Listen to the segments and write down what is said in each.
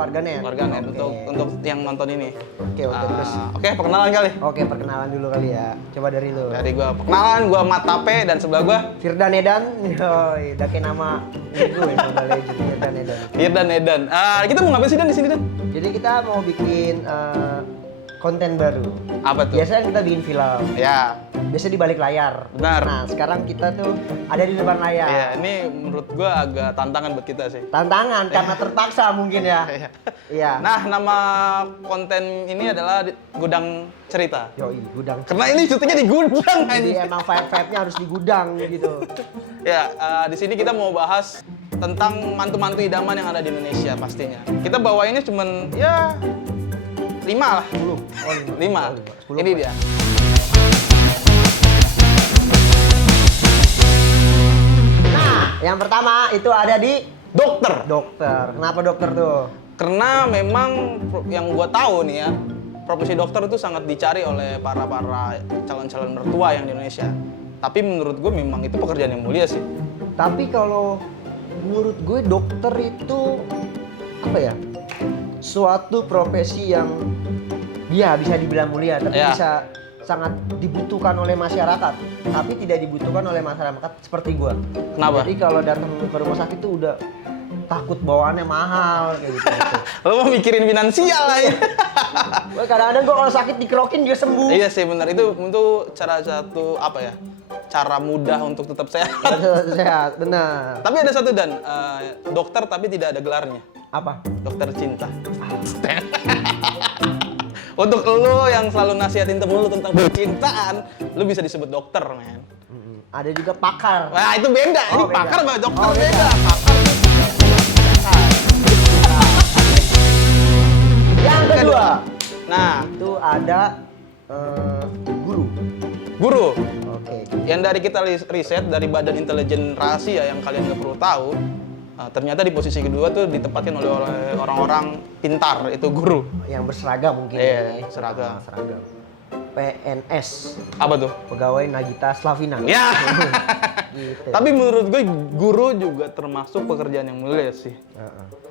warganet. Warganet untuk yang nonton ini. Oke, terus. Oke, perkenalan kali. Oke, perkenalan dulu kali ya. Coba dari lu. Dari gua perkenalan, gua Matape dan sebelah gua Firdan Edan. Yoi, udah kayak nama gue Mobile Legends Firdan Edan. Firdan Edan. Kita mau ngapain sih Dan di sini Dan? Jadi kita mau bikin konten baru. Apa tuh? Biasanya kita bikin film. Ya. Biasanya di balik layar. Benar. Nah, sekarang kita tuh ada di depan layar. Iya, ini menurut gua agak tantangan buat kita sih. Tantangan karena terpaksa mungkin ya. Iya. Nah, nama konten ini adalah Gudang Cerita. Yoi, gudang. Karena ini syutingnya di gudang Jadi anjing. emang vibe-nya harus di gudang gitu. Ya, di sini kita mau bahas tentang mantu-mantu idaman yang ada di Indonesia pastinya. Kita bawainnya cuman ya 5 lah. 10. Oh, 5. 10. Ini dia. Nah, yang pertama itu ada di Dokter. dokter. Kenapa dokter tuh? Karena memang yang gua tahu nih ya, profesi dokter itu sangat dicari oleh para calon-calon mertua yang di Indonesia. Tapi menurut gue memang itu pekerjaan yang mulia sih. Tapi kalau menurut gue dokter itu apa ya? Suatu profesi yang dia bisa dibilang mulia, tapi Ya. bisa sangat dibutuhkan oleh masyarakat, tapi tidak dibutuhkan oleh masyarakat seperti gue. Kenapa? Jadi kalau datang ke rumah sakit tuh udah takut bawaannya mahal kayak gitu. Lo mau mikirin finansial lah ya. Gue kadang-kadang gue kalau sakit dikerokin juga sembuh. Iya sih benar, itu cara satu apa ya? Cara mudah untuk tetap sehat. Sehat, benar. Tapi ada satu Dan, dokter tapi tidak ada gelarnya. Apa? Dokter cinta. Untuk lo yang selalu nasihatin temen lo tentang percintaan, lo bisa disebut dokter, men. Ada juga pakar. Wah, itu beda. Ini beda. pakar sama dokter Oh, beda. beda. Pakar itu Yang kedua, nah, itu ada guru. guru. Oke. Yang dari kita riset dari Badan Intelijen Rahasia yang kalian nggak perlu tahu, ternyata di posisi kedua tuh ditempatkan oleh orang-orang pintar, itu guru. Yang berseragam mungkin. Iya, ya. seragam. Seragam. PNS, Apa tuh? pegawai Nagita Slavina. Ya. Gitu. Tapi menurut gue guru juga termasuk pekerjaan yang mulia sih.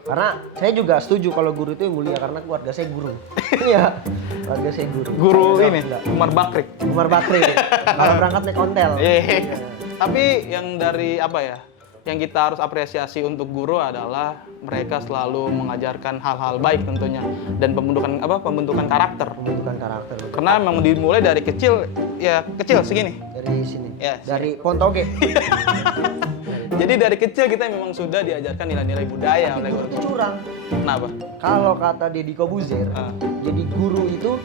Karena saya juga setuju kalau guru itu yang mulia karena keluarga saya guru. Iya, keluarga saya guru. Guru Enggak, ini, enggak. Umar Bakrik. Umar Bakri. Kalau berangkat naik ontel. Iya. Tapi yang dari apa ya? Yang kita harus apresiasi untuk guru adalah mereka selalu mengajarkan hal-hal baik tentunya dan pembentukan karakter. Pembentukan karakter. Karena memang dimulai dari kecil, ya kecil segini. Dari sini. Ya, Dari Pontoge. Jadi dari kecil kita memang sudah diajarkan nilai-nilai budaya oleh guru. Itu curang. Kenapa? Kalau kata Deddy Kobuzer, jadi guru itu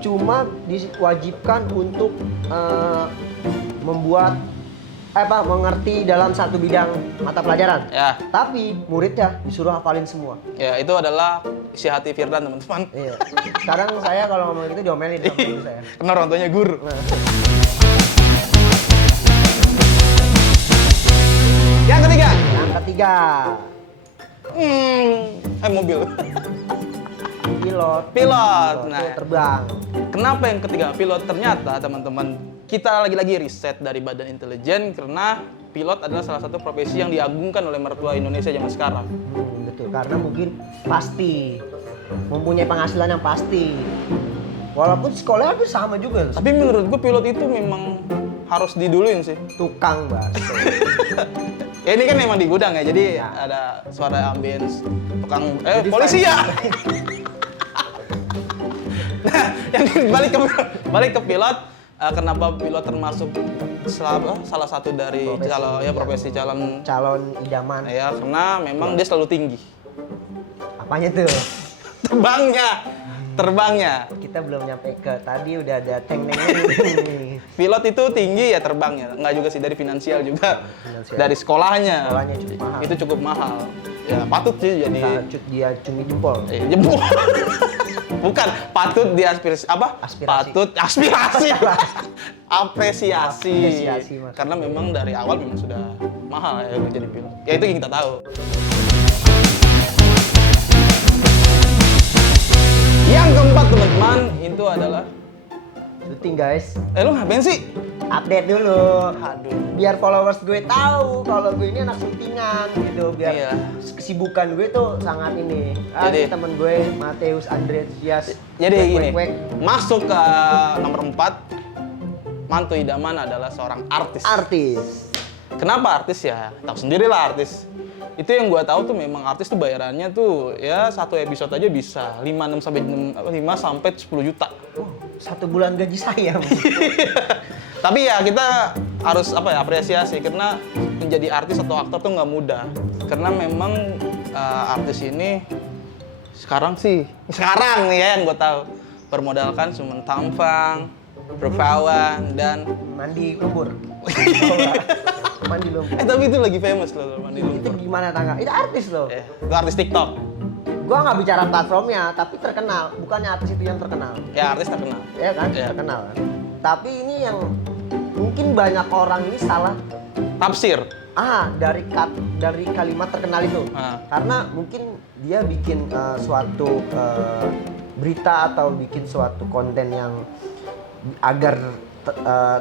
cuma diwajibkan untuk mengerti dalam satu bidang mata pelajaran. Ya, Tapi muridnya disuruh hafalin semua. ya itu adalah isi hati Firdan teman-teman. Iya. Sekarang saya kalau ngomong gitu diomelin sama guru saya. Karena orang tuanya guru. Nah, Yang ketiga, yang ketiga, mobil. pilot. Pilot. Itu Nah, terbang. kenapa yang ketiga pilot? Ternyata teman-teman, kita lagi-lagi riset dari Badan Intelijen karena pilot adalah salah satu profesi yang diagungkan oleh mertua Indonesia zaman sekarang. Betul, karena mungkin pasti mempunyai penghasilan yang pasti. Walaupun sekolah itu sama juga, Tapi menurut gue pilot itu memang harus diduluin sih. tukang bakso. Ya ini kan memang di gudang ya, jadi ada suara ambience tukang polisi ya. Nah, yang balik ke pilot, kenapa pilot termasuk salah satu dari profesi Calon idaman. ya karena memang dia selalu tinggi. Apanya tuh? Terbangnya. Kita belum nyampe ke tadi udah ada teng-tengnya. Pilot itu tinggi ya terbangnya, nggak juga sih dari finansial juga, Finansial. dari sekolahnya. Sekolahnya cukup mahal. Itu cukup mahal. Ya patut sih jadi. Dia cumi jempol. Jempol. Bukan, patut diaspirasi apa? Aspirasi. Patut aspirasi. Apresiasi. Apresiasi, Mas. Karena memang dari awal memang sudah mahal ya untuk jadi pilot. Ya itu yang kita tahu. Yang keempat teman-teman itu adalah Syuting guys. Lu ngapain sih? Update dulu. Aduh. Biar followers gue tahu kalau gue ini anak syutingan gitu. Biar Iya. kesibukan gue tuh sangat ini. Jadi- Temen gue Mateus Andreas. Jadi gini, Wek. masuk ke nomor 4, mantu idaman adalah seorang artis. Artis. Kenapa artis ya? Tahu sendiri lah artis. Itu yang gua tahu tuh memang artis tuh bayarannya tuh ya satu episode aja bisa 5 sampai 10 juta. Oh, 1 bulan gaji saya. Tapi ya kita harus apresiasi karena menjadi artis atau aktor tuh nggak mudah. Karena memang artis ini sekarang nih ya yang gue tahu bermodalkan cuma tampang, berpawang dan Mandi lumpur. Mandi lumpur. tapi itu lagi famous loh mandi Itu lumpur. gimana tangga? Itu artis loh. Itu artis TikTok. Gua nggak bicara platformnya, tapi terkenal. Bukannya artis itu yang terkenal. Ya artis terkenal. Ya kan? Iya. Terkenal kan. Tapi ini yang mungkin banyak orang ini salah Tafsir. dari kalimat terkenal itu. Karena mungkin dia bikin suatu berita atau bikin suatu konten yang agar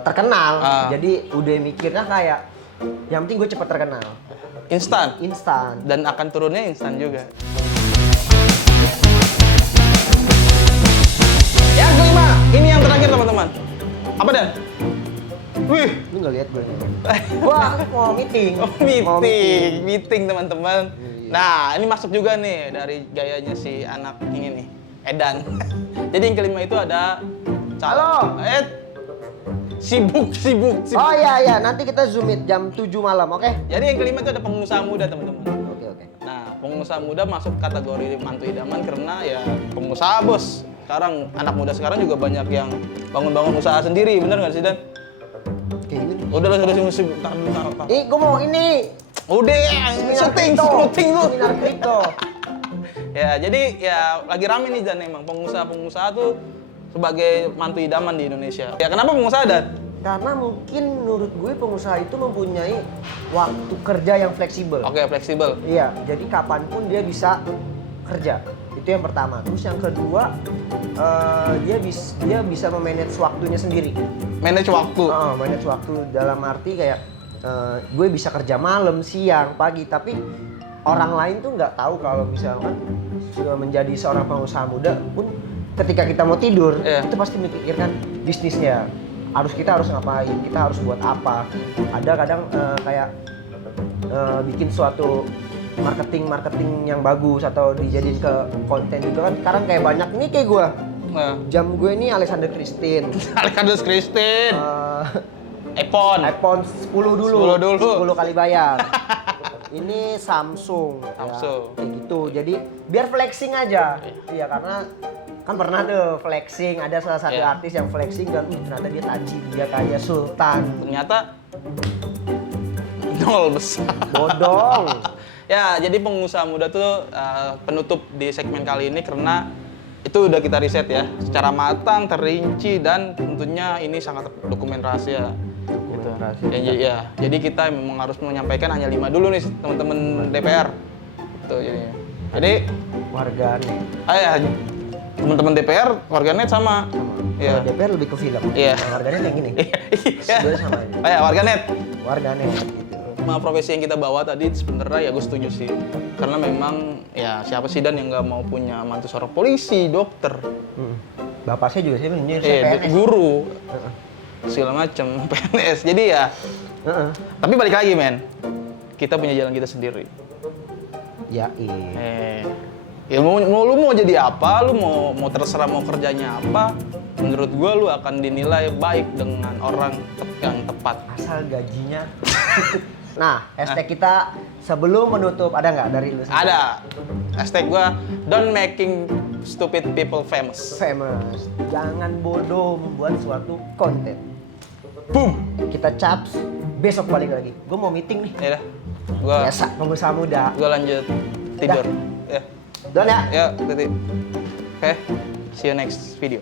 terkenal. Jadi udah mikirnya kayak yang penting gue cepet terkenal. Instan. Dan akan turunnya instan juga. Yang kelima, ini yang terakhir teman-teman. Apa Dan? Wih, Lu nggak lihat gue? Gua mau meeting. Oh, meeting teman-teman. Nah, ini masuk juga nih dari gayanya si anak ini nih, Edan. Jadi yang kelima itu ada Halo. Sibuk. Oh iya, nanti kita zoom it jam 7 malam, oke? Jadi yang kelima itu ada pengusaha muda teman-teman. Oke. Nah, pengusaha muda masuk kategori mantu idaman karena ya pengusaha bos. Sekarang anak muda sekarang juga banyak yang bangun-bangun usaha sendiri, bener nggak sih Dan? Kayak gini. Udah sibuk. Taruh. Gue mau ini. Udah, syuting lu. Seminar kripto. Ya, jadi ya lagi rame nih Dan emang pengusaha tuh sebagai mantu idaman di Indonesia. Ya kenapa pengusaha Dan? Karena mungkin menurut gue pengusaha itu mempunyai waktu kerja yang fleksibel. Oke, fleksibel. Iya, jadi kapanpun dia bisa kerja. Itu yang pertama. Terus yang kedua, dia bisa memanage waktunya sendiri. Manage waktu. Manage waktu dalam arti kayak gue bisa kerja malam, siang, pagi. Tapi orang lain tuh nggak tahu kalau misalkan sudah menjadi seorang pengusaha muda pun ketika kita mau tidur, itu pasti memikirkan bisnisnya. Kita harus ngapain, kita harus buat apa. Ada kadang kayak bikin suatu marketing yang bagus atau dijadiin ke konten gitu kan. Sekarang kayak banyak nih kayak gue. Jam gue ini Alexander Christine. iPhone 10 dulu. 10 kali bayar. Ini Samsung. Ya, kayak gitu. Jadi biar flexing aja. Iya, karena kan pernah tuh flexing, ada salah satu artis yang flexing dan ternyata dia tajir, dia kaya sultan. Ternyata nol besar. Bodong. Ya, jadi pengusaha muda tuh penutup di segmen kali ini karena itu udah kita riset ya secara matang, terinci dan tentunya ini sangat dokumen rahasia. Gitu. Ya, jadi kita memang harus menyampaikan hanya 5 dulu nih teman-teman DPR. Gitu jadinya. Jadi warganet. Ya, teman-teman DPR warganet sama. Kalau DPR lebih ke film. Iya. Warganet yang gini. Sebenarnya sama aja. Ya, warganet. Warganet gitu. Profesi yang kita bawa tadi sebenarnya ya gue setuju sih. Karena memang ya siapa sih Dan yang nggak mau punya mantu seorang polisi, dokter. Bapak saya juga sih PNS. Guru. Segala macem PNS. Jadi ya. Tapi balik lagi men. Kita punya jalan kita sendiri. Ya Ya lu mau jadi apa, lu mau terserah mau kerjanya apa, menurut gua lu akan dinilai baik dengan orang yang tepat. Asal gajinya. Nah, hashtag kita sebelum menutup ada nggak dari lu? Ada. Hashtag gua don't making stupid people famous. Jangan bodoh membuat suatu konten. Boom. Kita caps, besok balik lagi. Gua mau meeting nih. Ya dah. Gua biasa pengusaha muda. Gua lanjut tidur. Ya. Don ya. Ya, titik. Oke. See you next video.